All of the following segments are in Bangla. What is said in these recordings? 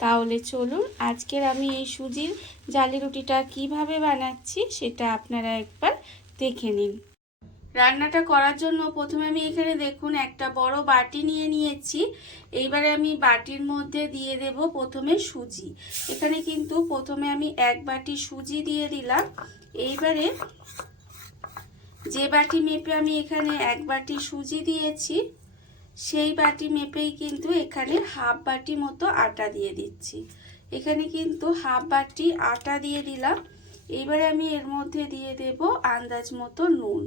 তাহলে চলুন আজকের আমি এই সুজির জালি রুটিটা কীভাবে বানাচ্ছি সেটা আপনারা একবার দেখে নিন। রান্নাটা করার জন্য প্রথমে আমি এখানে দেখুন একটা বড় বাটি নিয়ে নিয়েছি। এইবারে আমি বাটির মধ্যে দিয়ে দেব প্রথমে সুজি। এখানে কিন্তু প্রথমে আমি এক বাটি সুজি দিয়ে দিলাম। এইবারে যে বাটি মেপে আমি এখানে এক বাটি সুজি দিয়েছি। সেই বাটি মেপেই কিন্তু এখানে হাফ বাটি মতো আটা দিয়ে দিচ্ছি। এখানে কিন্তু হাফ বাটি আটা দিয়ে দিলাম। এবারে আমি এর মধ্যে দিয়ে দেব আন্দাজ মতো নুন।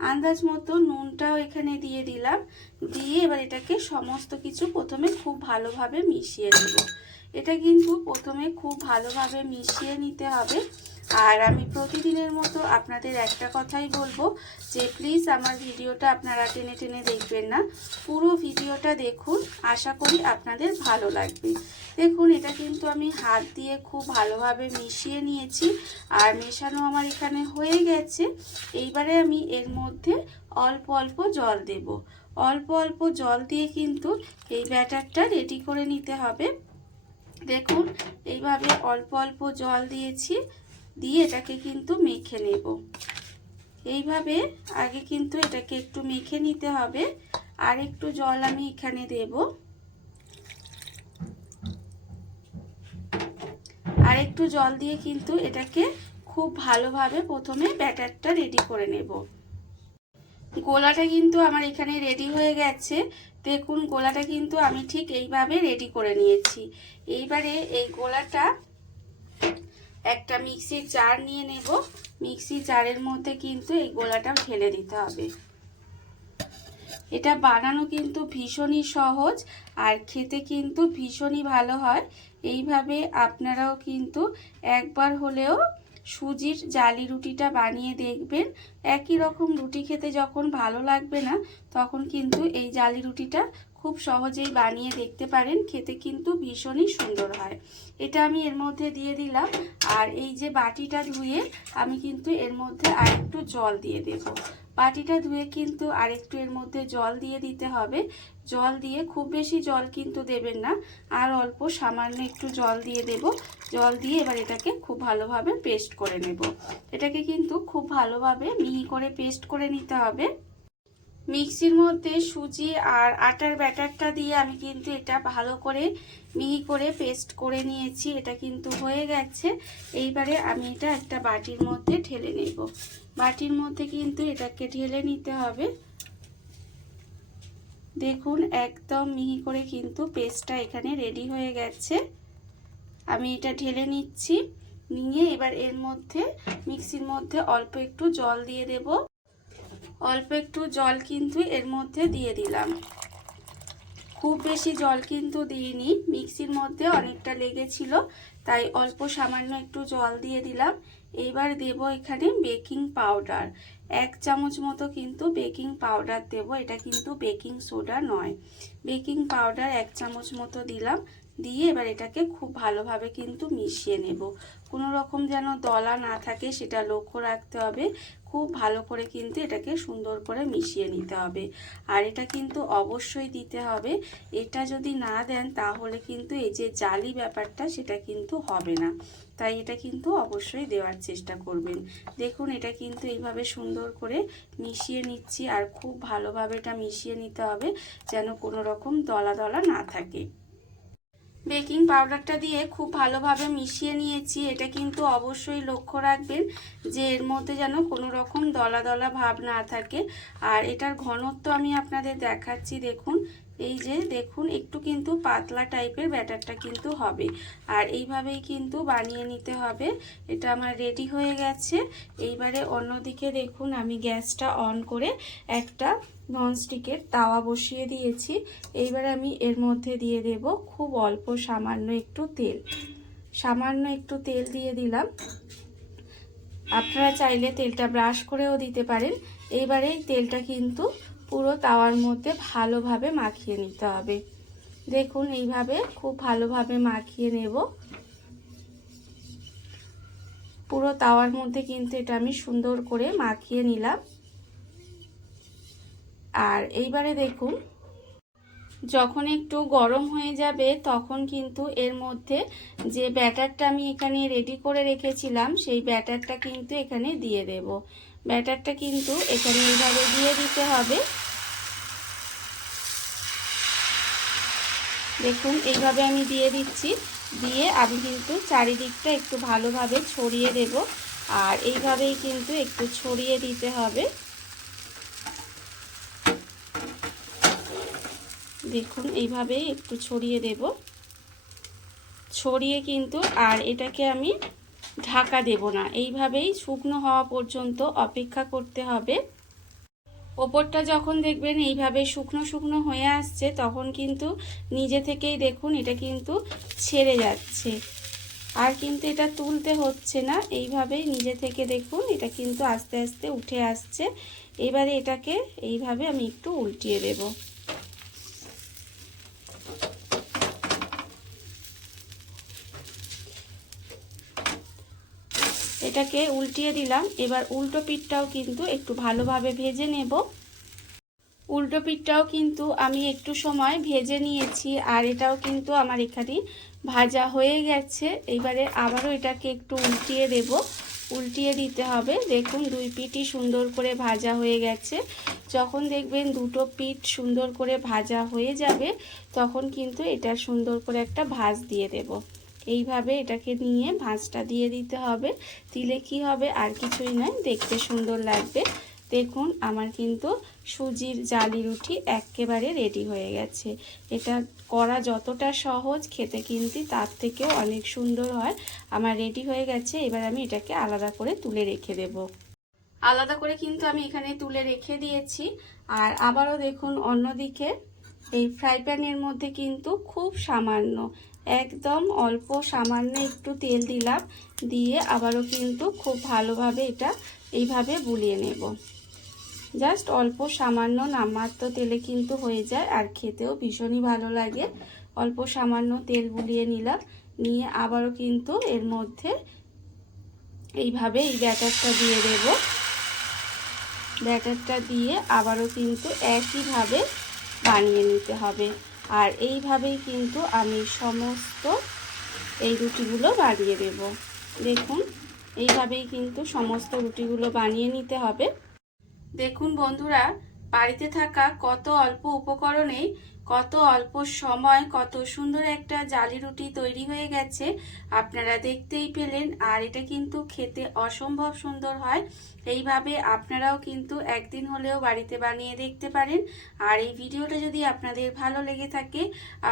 আন্দাজ মতো নুনটাও এখানে দিয়ে দিলাম। দিয়ে এবার এটাকে সমস্ত কিছু প্রথমে খুব ভালোভাবে মিশিয়ে নেব। এটা কিন্তু প্রথমে খুব ভালোভাবে মিশিয়ে নিতে হবে। আর আমি প্রতিদিনের মতো আপনাদের একটা কথাই বলব যে প্লিজ আমার ভিডিওটা আপনারা টেনে টেনে দেখবেন না। পুরো ভিডিওটা দেখুন, আশা করি আপনাদের ভালো লাগবে। দেখুন, এটা কিন্তু আমি হাত দিয়ে খুব ভালোভাবে মিশিয়ে নিয়েছি আর মেশানো আমার এখানে হয়ে গেছে। এইবারে আমি এর মধ্যে অল্প অল্প জল দেব। অল্প অল্প জল দিয়ে কিন্তু এই ব্যাটারটা রেডি করে নিতে হবে। দেখুন, এইভাবে অল্প অল্প জল দিয়েছি। দিয়ে এটাকে কিন্তু মেখে নেব। এইভাবে আগে কিন্তু এটাকে একটু মেখে নিতে হবে। আর একটু জল আমি এখানে দেব। আর একটু জল দিয়ে কিন্তু এটাকে খুব ভালোভাবে প্রথমে ব্যাটারটা রেডি করে নেব। গোলাটা কিন্তু আমার এখানে রেডি হয়ে গেছে। দেখুন, গোলাটা কিন্তু আমি ঠিক এইভাবে রেডি করে নিয়েছি। এইবারে এই গোলাটা একটা মিক্সির জার নিয়ে নেব। মিক্সি জারের মধ্যে কিন্তু এই গোলাটা ফেলে দিতে হবে। এটা বানানো কিন্তু ভীষণই সহজ আর খেতে কিন্তু ভীষণই ভালো হয়। এইভাবে আপনারাও কিন্তু একবার হলেও সুজির জালি রুটিটা বানিয়ে দেখবেন। একই রকম রুটি খেতে যখন ভালো লাগবে না, তখন কিন্তু এই জালি রুটিটা খুব সহজেই বানিয়ে দেখতে পারেন, খেতে কিন্তু ভীষণই সুন্দর হয়। এটা আমি এর মধ্যে দিয়ে দিলাম, আর এই যে বাটিটা ধুয়ে আমি কিন্তু এর মধ্যে আরেকটু জল দিয়ে দেব। বাটিটা ধুয়ে কিন্তু আরেকটু এর মধ্যে জল দিয়ে দিতে হবে। জল দিয়ে খুব বেশি জল কিন্তু দেবেন না, আর অল্প সামান্য একটু জল দিয়ে দেব। জল দিয়ে এবার এটাকে খুব ভালোভাবে পেস্ট করে নেব। এটাকে কিন্তু খুব ভালোভাবে মিহি করে পেস্ট করে নিতে হবে। মিক্সির মধ্যে সুজি আর আটার ব্যাটারটা দিয়ে আমি কিন্তু এটা ভালো করে মিহি করে পেস্ট করে নিয়েছি। এটা কিন্তু হয়ে গেছে। এইবারে আমি এটা একটা বাটির মধ্যে ঢেলে নেব। বাটির মধ্যে কিন্তু এটাকে ঢেলে নিতে হবে। দেখুন, একদম মিহি করে কিন্তু পেস্টটা এখানে রেডি হয়ে গেছে। আমি এটা ঢেলে নিচ্ছি। নিয়ে এবার এর মধ্যে, মিক্সির মধ্যে অল্প একটু জল দিয়ে দেব। অল্প একটু জল কিন্তু এর মধ্যে দিয়ে দিলাম। খুব বেশি জল কিন্তু দিইনি, মিক্সির মধ্যে অনেকটা লেগেছিল, তাই অল্প সামান্য একটু জল দিয়ে দিলাম। এইবার দেব এখানে বেকিং পাউডার। এক চামচ মতো কিন্তু বেকিং পাউডার দেব, এটা কিন্তু বেকিং সোডা নয়। বেকিং পাউডার এক চামচ মতো দিলাম, দিয়ে এবার এটাকে খুব ভালোভাবে কিন্তু মিশিয়ে নেব। কোনো রকম যেন দলা না থাকে, সেটা লক্ষ্য রাখতে হবে। খুব ভালো করে কিন্তু এটাকে সুন্দর করে মিশিয়ে নিতে হবে। আর এটা কিন্তু অবশ্যই দিতে হবে। এটা যদি না দেন তাহলে কিন্তু এই যে জালি ব্যাপারটা সেটা কিন্তু হবে না। তাই এটা কিন্তু অবশ্যই দেওয়ার চেষ্টা করবেন। দেখুন, এটা কিন্তু এইভাবে সুন্দর করে মিশিয়ে নিচ্ছি আর খুব ভালোভাবে এটা মিশিয়ে নিতে হবে যেন কোনো রকম দলা দলা না থাকে। বেকিং পাউডারটা দিয়ে খুব ভালোভাবে মিশিয়ে নিয়েছি। এটা কিন্তু অবশ্যই লক্ষ্য রাখবেন যে এর মধ্যে যেন কোনো রকম দলা দলা ভাব না থাকে। আর এটার ঘনত্ব আমি আপনাদের দেখাচ্ছি, দেখুন এই যে দেখুন, একটু কিন্তু পাতলা টাইপের ব্যাটারটা কিন্তু হবে। আর এইভাবেই কিন্তু বানিয়ে নিতে হবে। এটা আমার রেডি হয়ে গেছে। এইবারে অন্যদিকে দেখুন, আমি গ্যাসটা অন করে একটা ননস্টিকের তাওয়া বসিয়ে দিয়েছি। এইবার আমি এর মধ্যে দিয়ে দেব খুব অল্প সামান্য একটু তেল। সামান্য একটু তেল দিয়ে দিলাম। আপনারা চাইলে তেলটা ব্রাশ করেও দিতে পারেন। এইবারে তেলটা কিন্তু পুরো তাওয়ার মধ্যে ভালোভাবে মাখিয়ে নিতে হবে। দেখুন, এইভাবে খুব ভালোভাবে মাখিয়ে নেব। পুরো তাওয়ার মধ্যে কিন্তু এটা আমি সুন্দর করে মাখিয়ে নিলাম। আর এইবারে দেখুন, যখন একটু গরম হয়ে যাবে, তখন কিন্তু এর মধ্যে যে ব্যাটারটা আমি এখানে রেডি করে রেখেছিলাম, সেই ব্যাটারটা কিন্তু এখানে দিয়ে দেব। ব্যাটারটা কিন্তু এখানে এইভাবে দিয়ে দিতে হবে। দেখুন, এইভাবে আমি দিয়ে দিচ্ছি। দিয়ে আমি কিন্তু চারিদিকটা একটু ভালোভাবে ছড়িয়ে দেব আর এইভাবেই কিন্তু একটু ছড়িয়ে দিতে হবে। দেখুন, এইভাবেই একটু ছড়িয়ে দেব। ছড়িয়ে কিন্তু, আর এটাকে আমি ঢাকা দেব না। এইভাবেই শুকনো হওয়া পর্যন্ত অপেক্ষা করতে হবে। ওপরটা যখন দেখবেন এইভাবে শুকনো শুকনো হয়ে আসছে, তখন কিন্তু নিজে থেকেই দেখুন এটা কিন্তু ছেড়ে যাচ্ছে। আর কিন্তু এটা তুলতে হচ্ছে না। এইভাবেই নিজে থেকে দেখুন এটা কিন্তু আস্তে আস্তে উঠে আসছে। এবারে এটাকে এইভাবে আমি একটু উল্টিয়ে দেবো। এটাকে উল্টিয়ে দিলাম। এবার উল্টো পিঠটাও কিন্তু একটু ভালোভাবে ভেজে নেব। উল্টো পিঠটাও কিন্তু আমি একটু সময় ভেজে নিয়েছি আর এটাও কিন্তু আমার এখানে ভাজা হয়ে গেছে। এবারে আবারও এটাকে একটু উল্টিয়ে দেব। উল্টিয়ে দিতে হবে। দেখুন, দুই পিঠই সুন্দর করে ভাজা হয়ে গেছে। যখন দেখবেন দুটো পিঠ সুন্দর করে ভাজা হয়ে যাবে, তখন কিন্তু এটা সুন্দর করে একটা ভাজ দিয়ে দেবো। এইভাবে এটাকে নিয়ে ভাঁজটা দিয়ে দিতে হবে। দিলে কি হবে? আর কিছুই নয়, দেখতে সুন্দর লাগবে। দেখুন, আমার কিন্তু সুজির জালি রুটি একেবারে রেডি হয়ে গেছে। এটা করা যতটা সহজ, খেতে কিন্তু তার থেকেও অনেক সুন্দর হয়। আমার রেডি হয়ে গেছে, এবার আমি এটাকে আলাদা করে তুলে রেখে দেব। আলাদা করে কিন্তু আমি এখানে তুলে রেখে দিয়েছি। আর আবারও দেখুন, অন্যদিকে এই ফ্রাই প্যানের মধ্যে কিন্তু খুব সামান্য, একদম অল্প সামান্য একটু তেল দিলাম, দিয়ে আবারও কিন্তু খুব ভালোভাবে এটা এইভাবে বুলিয়ে নেব। জাস্ট অল্প সামান্য নামমাত্র তেলে কিন্তু হয়ে যায়, আর খেতেও ভীষণই ভালো লাগে। অল্প সামান্য তেল বুলিয়ে নিলাম, নিয়ে আবারও কিন্তু এর মধ্যে এইভাবে এই ব্যাটারটা দিয়ে দেব। ব্যাটারটা দিয়ে আবারও কিন্তু একইভাবে বানিয়ে নিতে হবে। আর এইভাবেই কিন্তু আমি সমস্ত এই রুটিগুলো বানিয়ে দেব। দেখুন, এইভাবেই কিন্তু সমস্ত রুটিগুলো বানিয়ে নিতে হবে। দেখুন বন্ধুরা, বাড়িতে থাকা কত অল্প উপকরণেই কত অল্প সময়, কত সুন্দর একটা জালি রুটি তৈরি হয়ে গেছে। আপনারা দেখতেই পেলেন, আর এটা কিন্তু খেতে অসম্ভব সুন্দর হয়। এইভাবে আপনারাও কিন্তু একদিন হলেও বাড়িতে বানিয়ে দেখতে পারেন। আর এই ভিডিওটা যদি আপনাদের ভালো লেগে থাকে,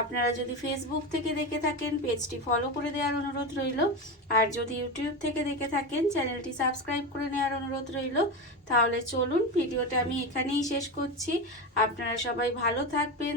আপনারা যদি ফেসবুক থেকে দেখে থাকেন, পেজটি ফলো করে দেওয়ার অনুরোধ রইল। আর যদি ইউটিউব থেকে দেখে থাকেন, চ্যানেলটি সাবস্ক্রাইব করে নেওয়ার অনুরোধ রইল। তাহলে চলুন, ভিডিওটা আমি এখানেই শেষ করছি। আপনারা সবাই ভালো থাকবেন